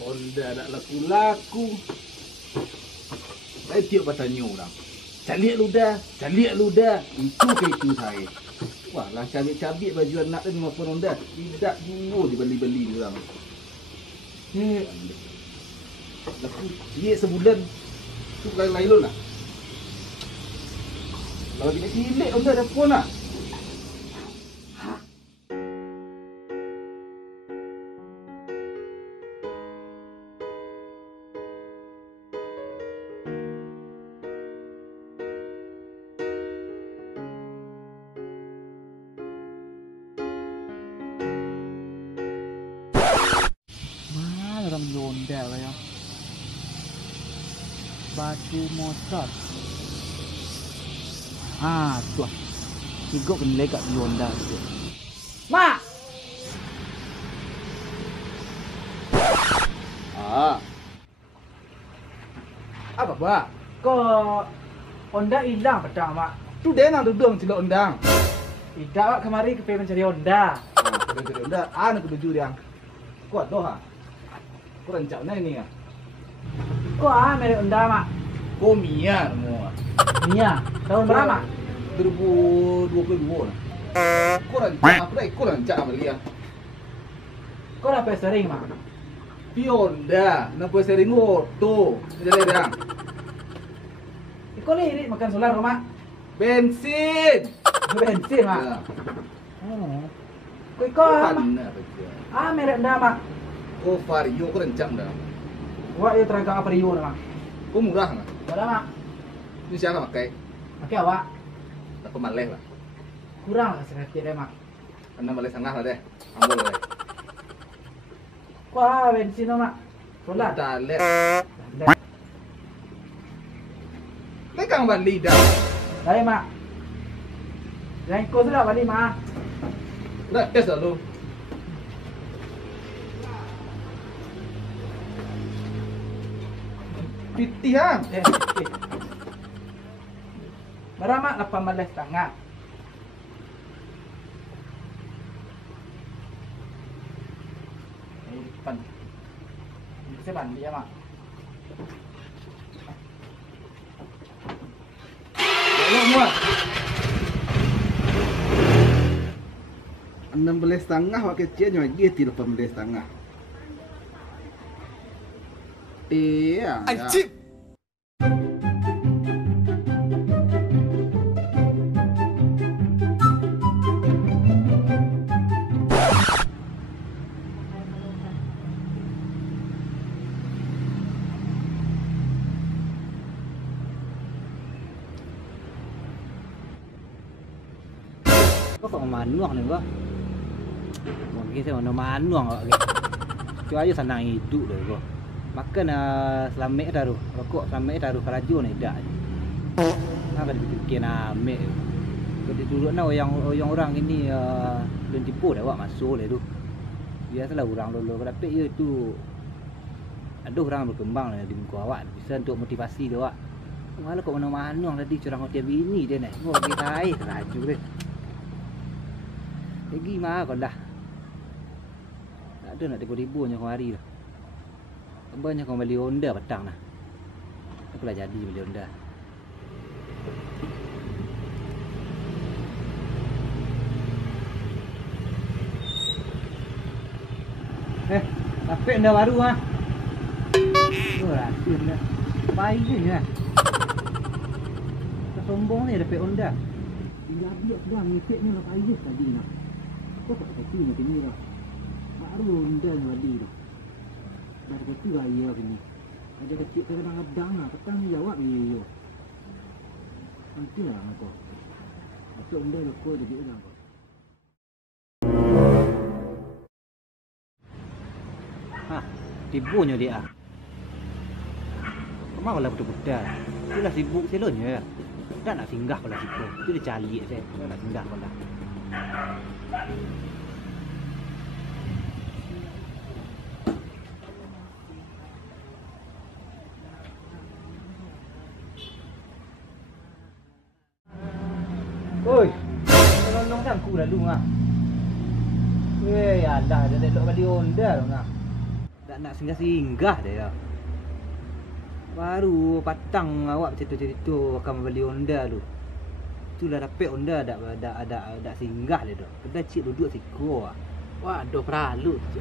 Honda nak laku-laku. Saya tiap bertanya orang. Caliak ludah. Itu ke itu saya. Wah, lah cabik-cabik baju anak tu 50 Honda. Tidak dua dibeli-beli orang. Laku dia sebulan. Tu lain-lain lah. Kalau kita silik Honda dah pun lah. Orang Honda lah ya. Baju motor. Tu ah. Sigok kena kat Honda tu. Mak. Apa buat? Kok Honda hilang petang mak. Tu dia nak duduk celok undang. Tidak mak kemari ke mencari Honda. Kita cari undang. Nak ketuju dia. Kuat doh ha. Kau rancak mana ni ah? Kok merek Honda mak? Kau Mia semua. Mia. Tahun berapa? 2022 lah. Kau rancak apa dah? Kau rancak apa dia? Kok dah sering mak? Honda, nampak sering auto. Jadi dia. Kok lirik makan solar mak? Bensin. Bensin mak. Ya. Kok Mana betul? merek Honda mak? Kau Vario kau rancak dah. Wah, ia terangkat apa Rio mak? Kau murah lah. Berapa mak? Ini siapa pakai? Pakai awak? Tak pemaleh lah. Kurang lah sedikit deh mak. Karena maleh sangat lah deh. Ambil lah. Kok bensin mak? Solar. Tak leh. Pegang balik dah. Dari mak. Yang kau sudah balik mak. Dah tes dulu. Pitih ah. Berapa mak? 18,5. Depan. Bisa bandi ya mak. Tolong muat. 16,5 wak kecilnya lagi 18,5. Iya. Anjing. Có phòng manuang nih gua. Mungkin saya mau manuang kok gitu. Cuma aja senang hidup deh gua. Makan selamek taruh, rokok selamek taruh keraju nih dah. Nah kan dibikin ame. Jadi dulu yang orang ini belum tipu dah wak masuk lah tu. Biasalah orang dulu tapi ya itu ada orang berkembang lah di muka awak bisa untuk motivasi dia wak. Malah kok manuang tadi curang hotel bini dia nih. Mau kita air keraju deh. Lagi mah kau dah. Tak ada nak ribu-ribunya kau hari dah. Banyak kau beli Honda petang lah. Aku lah jadi beli Honda. Tapi Honda baru ah. Oh rasin dah. Baik je lah. Sombong ni dapat Honda. Dia biar sudah ngepeknya lah payah tadi nak. Kau tak kata macam ni lah. Baru Honda yang balik dah. Dah kata raya ni. Ada kecil kadang-kadang lah. Petang ni jawab ni. Nanti lah kau. Masuk Honda dah kau jadi dah kau. Tibunya dia. Kemana lah budak-budak. Dia lah sibuk selonnya. Tak nak singgah pula situ. Itu dia cari saya. Tak nak singgah pula. Oi. Tolong kan aku lalu ngah. Weh, alah dia dek balik Honda dah ngah. Tak nak singgah-singgah dia ya. Baru patang awak cerita-cerita akan beli Honda tu. Itulah dapat Honda dak singgah dia tu. Kedai cik duduk siko ah. Wah, do peralu tu.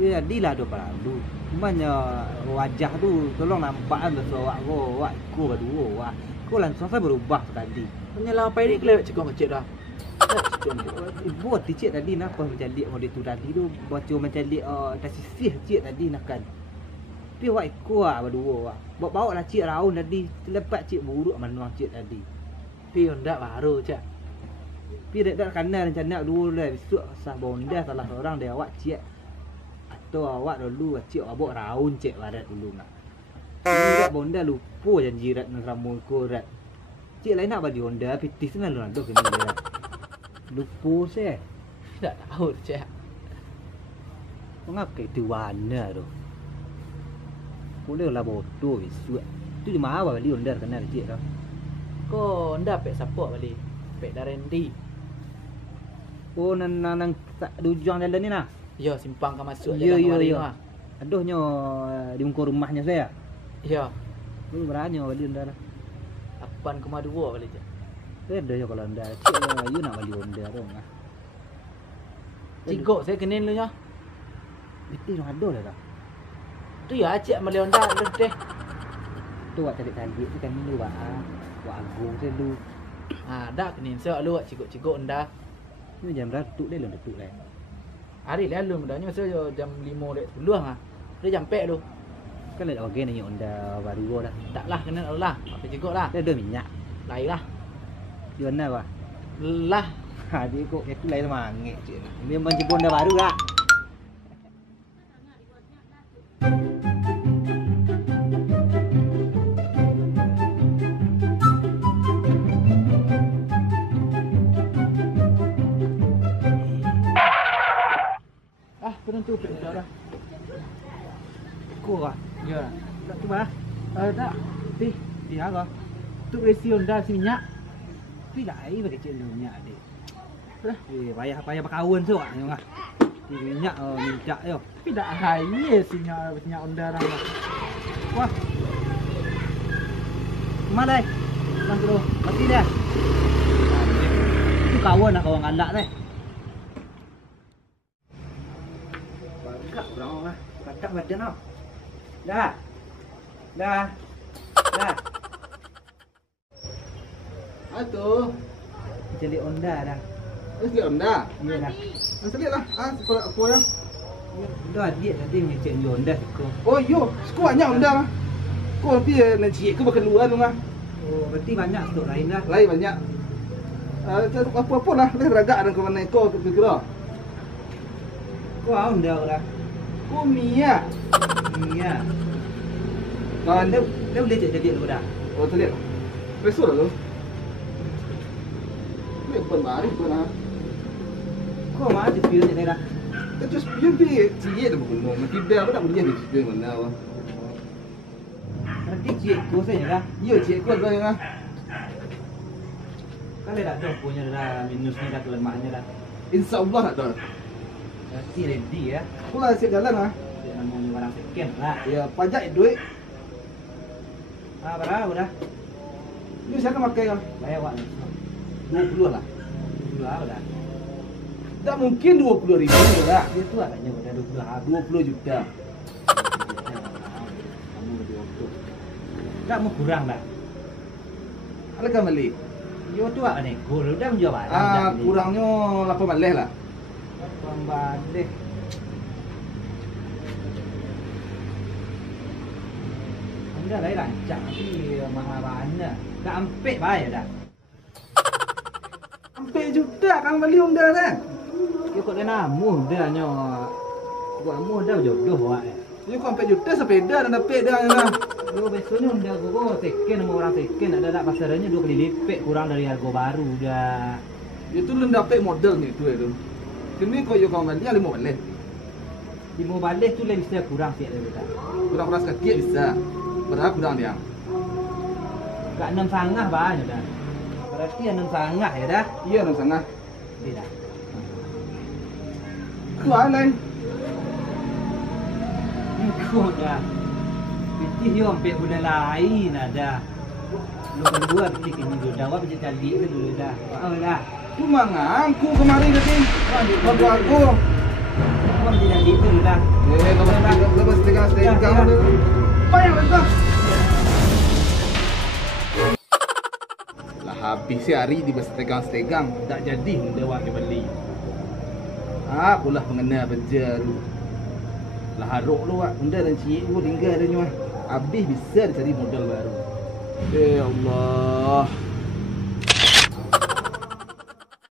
Ya jadilah tu perlu. Cumanya wajah tu tolong nampak kan awak ko berdua awak. Ko langsung saya berubah sekali. Penyalah apa ini kelewat cekong kecil dah. Buat cik tadi nak apa macam dia model tu tadi tu baca macam dia tak sisih cik tadi nak kan. Tapi awak ko berdua awak. Bawa lah cik raun tadi lepas cik buruk manuang cik tadi. Pi Honda baru cak. Pi dak kenal rencana dulu lah besok sah bonda salah seorang dia awak cik. Atau awak dulu cik abok raun cik barat dulu nak. Ini bonda lupa janji rat dengan ramu ko rat. Cik lain nak bagi Honda pitis nak lu nak kena dia. Lupa saya. Tak tahu cak. Mengapa itu warna tu? Boleh lah bodoh besok. Tu di mana beli Honda kenal cik tu. Ko Honda pek support balik. Pek Darendi. Oh nang dujang jalan ni nah. Ya simpang ke masuk Ya, jalan ya, kemarin ya. tu ah. Aduhnya di muka rumahnya saya. Ya. Ni berani beli Honda lah. 8,2 balik cak. Ada je kalau Honda. Cik you nak beli Honda tu nah. Cigok saya kenin lu nya. Betul ada lah tak. Tu ya cik beli Honda lu deh. Tu awak cari cantik tu kan dulu wak. Wak agung saya dulu. Ha dak kenin saya lu cigok Honda. Ni jam berapa tutup dia lah tutup lah. Hari lalu mudahnya saya jam 5 dek 10 ah. Dia jam pek tu. Kan ada orang ni Honda baru dah. Taklah kena lah. Apa cigok lah. Dia ada minyak. Lain lah. Di mana wah? Lah. Ha dia kok itu lain mangik cik nak. Memang jemput Honda baru lah. Ah, penentu pek dah dah. Kau kah? Ya. Tak tu bah. Tak. Pi, Dia kah? tu resi Honda si minyak. Tapi lain bagi cik minyak dia. Payah berkawan tu awak tengok ah. Minyak minyak yo. Tapi dak hai si minyak Honda dah. Wah. Mana dai? Lang tu. Mati dia. Itu kawan nak kawan galak deh. Bangga orang lah. Katak badan tau. Dah. Dah. Dah. Aduh. Jadi Honda dah. Lihat Honda. Iya dah. Lihat lah. Sekolah apa ya? Dah dia tadi ngecek Honda ko. Oh yo, sekolahnya Honda. Kau tapi nak cik ke berkeluar tu mah. Oh, berarti banyak stok lain dah. Lain banyak. Apa-apa lah. Dia ragak dan kau mana kau kira. Kau Honda dah. Kau Mia. Iya. Kawan Dia boleh jadi dulu dah. Oh tu lihat. Besok lah tu. Ni pun baru pun lah. Kau mah ada spion je dah. Itu spion pi cik dah berguna. Mesti dah apa tak boleh jadi spion mana awak. Nanti cik ko saja dah. Ya cik kau dah yang Kalau dah dah punya dah minus ni dah kelemahannya dah. InsyaAllah tak ada. Berarti ready ya. Aku lah siap jalan lah. Dia namanya barang second lah. Ya pajak duit. Ah, berapa dah? Ni saya nak pakai kan. Bayar awak. 20 lah. Berapa dah? Tak mungkin 20,000 dah. Dia tu agaknya pada 20 juta. Kamu lebih untung. Tak mau kurang dah. Ada kan balik? Yo tu apa ni? Gol dah menjual barang. Kurangnya 8 malih lah. Kurang balik. Anda lain rancang tapi mahal banyak. Tak ampek bayar dah. Sampai juta kan beli Honda kan? Dia kok dia namuh dia hanya buat namuh dah jodoh awak. Ni kau sampai juta sepeda dan dapat dah lah. Yo besoknya undak kok second sama orang second ada tak pasarannya 2 kali lipat kurang dari harga baru dah. Itu lu dapat model ni tu itu. Kini kau yo kau beli 5 malih. Di mau balik tu lebih bisa kurang sikit dia kata. Kurang-kurang sikit bisa. Berapa kurang dia? Enggak 6,5 banyak dah. Berarti 6,5 ya dah. Iya 6,5. Dia dah. Tu lain. Kau dah. Pitih yo ampe benda lain ada. Lu kedua pitih kini dulu dah. Wah pitih cari ke dulu dah. Wah dah. Tu manganku kemarin tadi. Bantu aku. Wah pitih cari ke dulu dah. Lepas setengah payah lah. Lah habis hari di bersetegang-setegang. Tak jadi benda awak dia beli. Akulah pengenal berjeru. Lah haruk lu awak. Benda dan cik tu tinggal dia nyuah. Habis bisa dicari modal baru. Ya Allah.